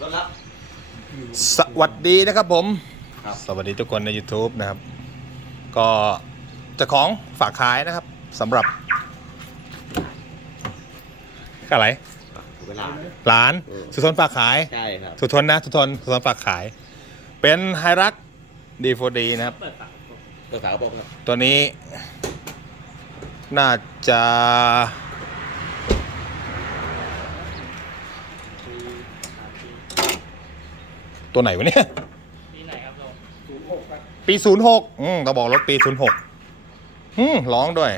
รถแล้วสวัสดีนะครับผมครับสวัสดีทุกคนใน YouTube นะครับ ก็เจะของฝากขายนะครับสำหรับอะไรเวลา ร้านเออ สุทนฝากขาย ใช่ครับ สุทนนะสุทนสุทนฝากขาย เป็นไฮรักดีโฟดีนะครับเปิดฝากระโปรงครับตัวนี้ น่าจะ ตัวไหนวะเนี่ย ปีไหนครับเราปี 06อืมต้องบอกรถปี 06อืมร้องด้วย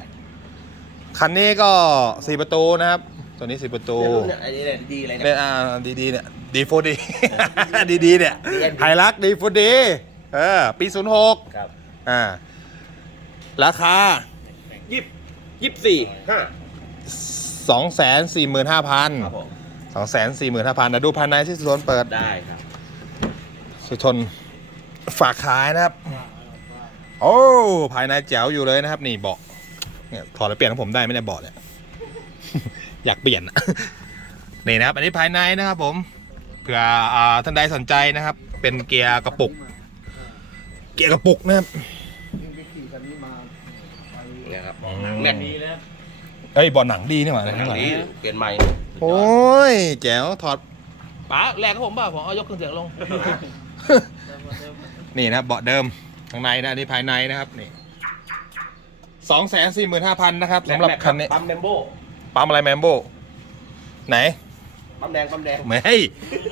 คันนี้ก็4ประตูนะครับ ตัวนี้4ประตูเนี่ยอันนี้เนี่ยดีอะไรเนี่เนี่ย ยอ่าดีดีๆเนี่ยดีโฟดีดี ดีๆเนี่ย DND ไฮรักดีโฟดีเออปี 06ครับอ่า ราคา ยี่ยี่สี่ห้า245,000 ครับผม245,000นะดูภายในที่สุทนเปิด ได้ครับ สุทนฝากขายนะครับ โอ้ภายในแจ๋วอยู่เลยนะครับ นี่เบาะเนี่ยถอดแล้วเปลี่ยนของผมได้ไหมเนี่ได้เบาะเนี่ยอยากเปลี่ยนอะนี่นะครับ อันนี้ภายในนะครับ ผมเผื่ออ่าท่านใดสนใจนะครับ เป็นเกียร์กระปุก เกียร์กระปุกนะครับเนี่ยครับอืมแม็กดีแล้วเอ้ยเบาะหนังดีนี่หว่าหนัข้างงหลังนี้เปลี่ยนใหม่โอ้ยแจ๋วถอดป๋าแรงกับผมป่ะผมเอายกเครื่องเสียงลง นี่นะครับเบาะเดิมข้างในนะอันนี่ภายในนะครับนี่สองแสนสี่หมื่นห้าพันนะครับสำหรับคันนี้ปั๊มแมมโบ้ปั๊มอะไรแมมโบไหนปั๊มแดงปั๊มแดงไม่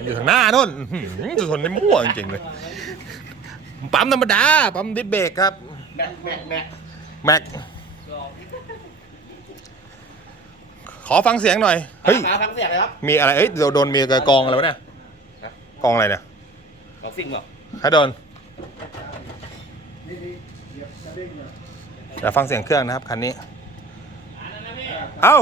อยู่ทางหน้านู่นอื้อหือจะทนได้มั่วจริงๆเลยปั๊มธรรมดาปั๊มดิสเบรกครับแม็กแม็กแม็กแม็กขอฟังเสียงหน่อย เฮ้ยหาฟังเสียงเลยครับ มีอะไร เอ้ยเดี๋ยวโดนมีกองอะไรวะเนี่ยฮะกองอะไรเนี่ย ของซิ่งเปล่าให้โดนเดี๋ยวฟังเสียงเครื่องนะครับคันนี้ เอ้า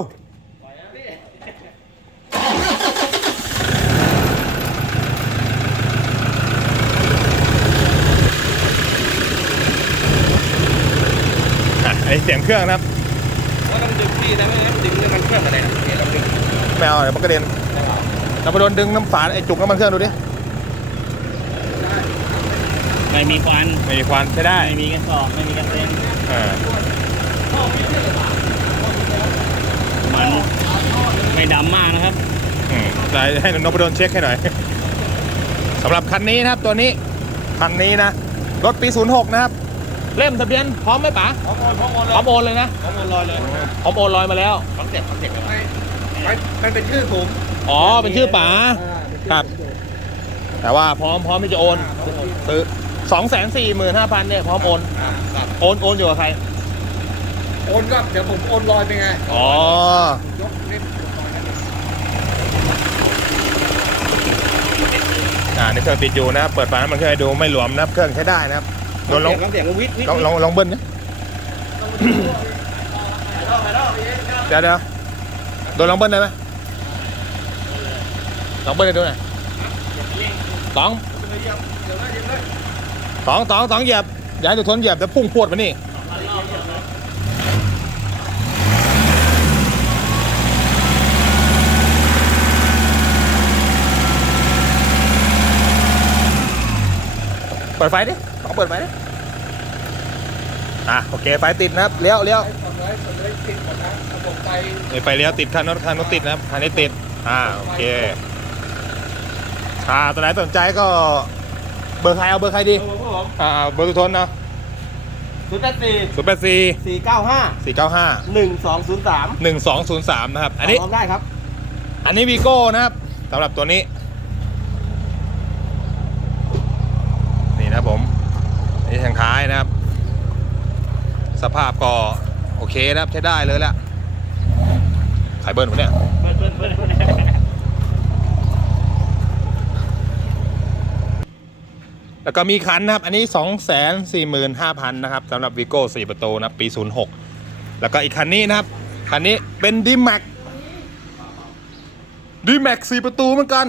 อะไอเสียงเครื่องนะครับว่าต้องดึงพี่นะไม่งั้นดึงแล้วมันเครื่องอะไรนะเนี่ยเราดึงไม่เอาเดี๋ยวมันกระเด็นเราไปโดนดึงน้ำฝาไอจุกน้ำมันเครื่องดูดิ ไม่มีควันไม่มีควันใช้ได้ไม่มีกันสอบไม่มีกันเซ็นอ่ามันไม่ดำมากนะครับอืมจะให้นพดลเช็คให้หน่อย สำหรับคันนี้นะครับตัวนี้ คันนี้นะ รถปี 06 นะครับ เล่มทะเบียนพร้อมไหมป๋าพร้อมโอนพร้อมโอนพร้อมโอนเลยนะพร้อมโอนลอยเลยพร้อมโอนลอยมาแล้วฟังเสียงฟังเสียงเลยมันเป็นชื่อผมอ๋อเป็นชื่อป๋าครับ แต่ว่าพร้อมพร้อมที่จะโอนซื้อ สองแสนสี่หมื่นห้าพันเนี่ยพร้อมโอน อ่าครับโอนโอนอยู่กับใคร โอนก็เดี๋ยวผมโอนลอยไปไงอ๋อ ยกเล่นอ่าในเครื่องติดอยู่นะครับเปิดฝาน้ำมันเครื่องให้ดูไม่หลวมนะครับเครื่องใช้ได้นะครับโดนลองฟังเสียงวิทย์วิทย์ลองลองลองเบิ้ลนะเดี๋ยวเดี๋ยวโดนลองเบิ้ลได้ไหมลองเบิ้ลให้ดูหน่อยสอง สองสองสองเหยียบอย่าให้ตัวทนเหยียบจะพุ่งพรวดมานี่เปิดไฟดิลองเปิดไฟดิอะโอเคไฟติดนะครับเลี้ยวเลี้ยวไอ้ตอนไว้ตอนไว้ติดหมดนะระบบไฟนี่ไฟเลี้ยวติดคันนู้นคันนู้นติดนะครับคันนี้ติดอ่าโอเคอ่าตัวไหนสนใจก็ เบอร์ใครเอาเบอร์ใครดีครับผมอ่าเบอร์สุทนเนาะศูนย์แปดสี่ศูนย์แปดสี่สี่เก้าห้าสี่เก้าห้าหนึ่งสองศูนย์สามหนึ่งสองศูนย์สามนะครับ อันนี้พร้อมได้ครับ อันนี้วีโก้นะครับสำหรับตัวนี้ นี่นะครับผมนี่ทางท้ายนะครับ สภาพก็โอเคนะครับใช้ได้เลยแหละขายเบิร์นวะเนี่ยเปิดเปิดเปิดเปิด แล้วก็มีคันนะครับ อันนี้ 2 4 5 0 0 0 นะครับสำหรับ Vigo 4ประตูนะครับปี 06 แล้วก็อีกคันนี้นะครับ คันนี้เป็น d m a x d m a x 4ประตูเหมือนกัน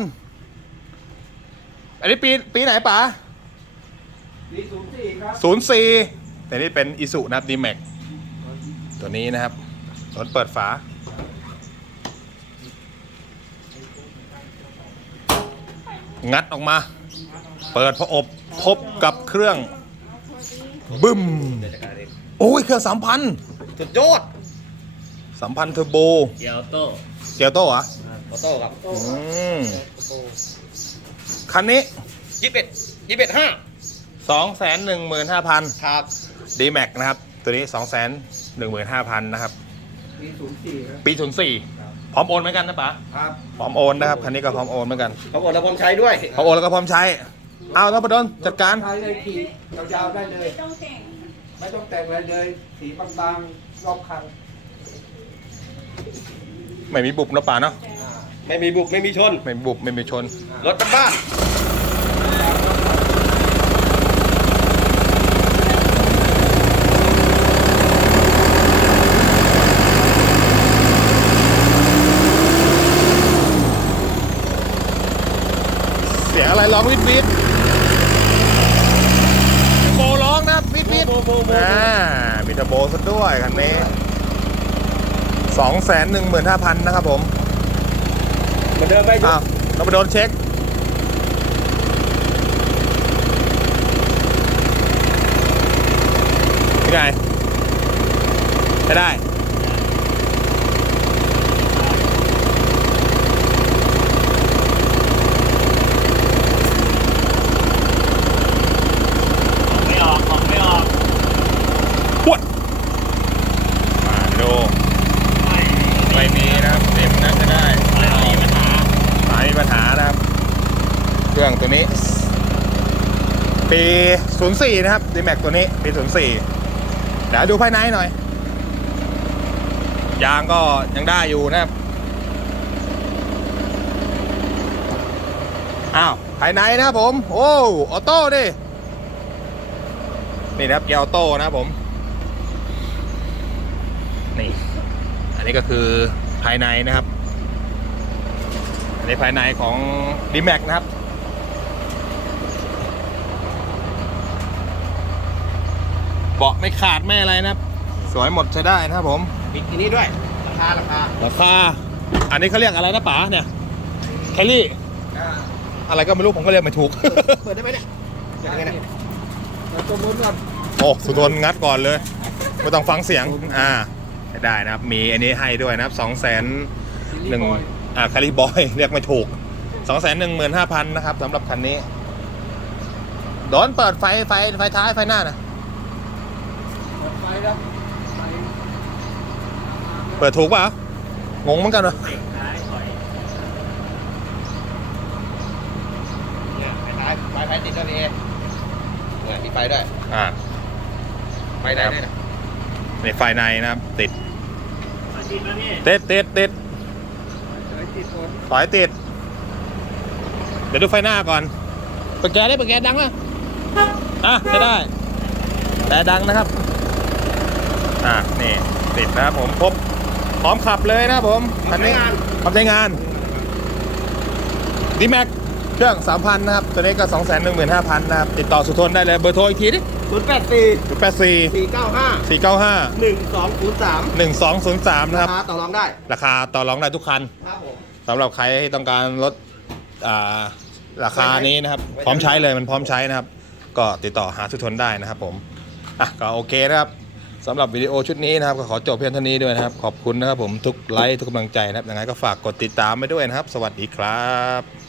อันนี้ปีปีไหนป๋าดีศูนย์สี่ครับ04แต่นี่เป็นอิสุนะครับ d m a x ตัวนี้นะครับรถเปิดฝางัดออกมา เปิดพออบพบกับเครื่องบึ้มเดี๋ยวจัดการเองโอ้ยเครื่องสามพันสุดยอดสามพันเทอร์โบเกียวโต้เกียวโต้เหรอะออโต้ครับอืมคันนี้ยี่สิบเอ็ดยี่สิบเอ็ดห้าสองแสนหนึ่งหมื่นห้าพันครับดีแม็กนะครับ ตัวนี้สองแสนหนึ่งหมื่นห้าพันนะครับมีศูนย์สี่ครับปีศูนย์สี่ พร้อมโอนเหมือนกันนะป๋าครับพร้อมโอนนะครับคันนี้ก็พร้อมโอนเหมือนกันเขาบอกเราพร้อมใช้ด้วยพร้อมโอนแล้วก็พร้อมใช้เอาแล้วพดลจัดการใช้เลยขี่ยาวๆได้เลย ต้องแต่งไม่ต้องแต่งอะไรเลย สีบางๆรอบคันไม่มีบุบนะป๋าเนาะอ่าไม่มีบุกไม่มีชนไม่มีบุบไม่มีชน รถบ้านเสียงอะไรร้องวิดวิดโบร้องนะครับวิดวิดอ่ามีเทอร์โบซะด้วยคันนี้สองแสนหนึ่งหมื่นห้าพันนะครับผมๆเหมือนเดิมไหมอ้าวเราไปโดนเช็คยังไงใช้ได้ ไม่ออกของไม่ออก ปวดมาดู ไม่ ไม่มีนะครับเต็มนะจะได้ ไม่มีปัญหา หายมีปัญหานะครับ เครื่องตัวนี้ ปี 04 นะครับดีแม็กตัวนี้ปี 04 เดี๋ยวดูภายในหน่อย ยางก็ยังได้อยู่นะครับ อ้าว ภายในนะครับผม โอ้ออโต้ดิ นี่นะครับเกียร์ออโต้นะครับผม นี่ อันนี้ก็คือภายในนะครับอันนี้ภายในของ d m a x นะครับ เบาะไม่ขาดไม่อะไรนะครับ สวยหมดใช้ได้นะครับผมมีทีนี้ด้วยราคาราคาราคาอันนี้เขาเรียกอะไรนะป๋าเนี่ยแคลรี่ อ่าอะไรก็ไม่รู้ผมก็เรียกไม่ถูก เปิดได้ไหมเนี่ยเปิดยังไงเนี่ยแล้วสมมติว่าโอ้สุทนงัดก่อนเลยไม่ต้องฟังเสียงอ่าใช้ได้นะครับ มีอันนี้ให้ด้วยนะครับสองแสนซีรีหนึ่งส์บอยอ่าคาริบอย เรียกไม่ถูกสองแสนหนึ่งหมื่นห้าพันนะครับสำหรับคันนี้โดนเปิดไฟไฟไฟท้ายไฟหน้านะ เปิดไฟแล้วไฟเปิดถูกป่ะงงเหมือนกันเหรอเบรกท้ายถอยเนี่ยไฟท้ายไฟไฟติดด้วยนี่เนี่ยมีไฟด้วยอ่าไฟได้ด้วยนะในไฟในนะครับ ติดมาชิมแล้วพี่ติดติดติดเฉยติดบนถอยติด เดี๋ยวดูไฟหน้าก่อนเปิดแก๊สได้เปิดแก๊สดังป่ะอะใช้ได้ แต่ดังนะครับ อะนี่ติดนะครับผมครบพร้อมขับเลยนะครับผมคันนี้พร้อมใช้งานดีแม็กเครื่อง 3,000 นะครับ ตัวนี้ก็ 215,000 นะครับ ติดต่อสุทนได้เลยเบอร์โทรอีกทีดิศูนย์แปดสี่84 สี่เก้าห้า495 หนึ่งสองศูนย์สาม1203 นะครับราคาต่อรองได้ราคาต่อรองได้ทุกคันครับผม สำหรับใครที่ต้องการลดอ่าราคานี้นะครับ พร้อมใช้เลยมันพร้อมใช้นะครับ ก็ติดต่อหาสุทนได้นะครับผม อะก็โอเคนะครับ สำหรับวิดีโอชุดนี้นะครับก็ขอจบเพียงเท่านี้ด้วยนะครับ ขอบคุณนะครับผมทุกไลค์ทุกกำลังใจนะครับยังไงก็ฝากกดติดตามไปด้วยนะครับ สวัสดีครับ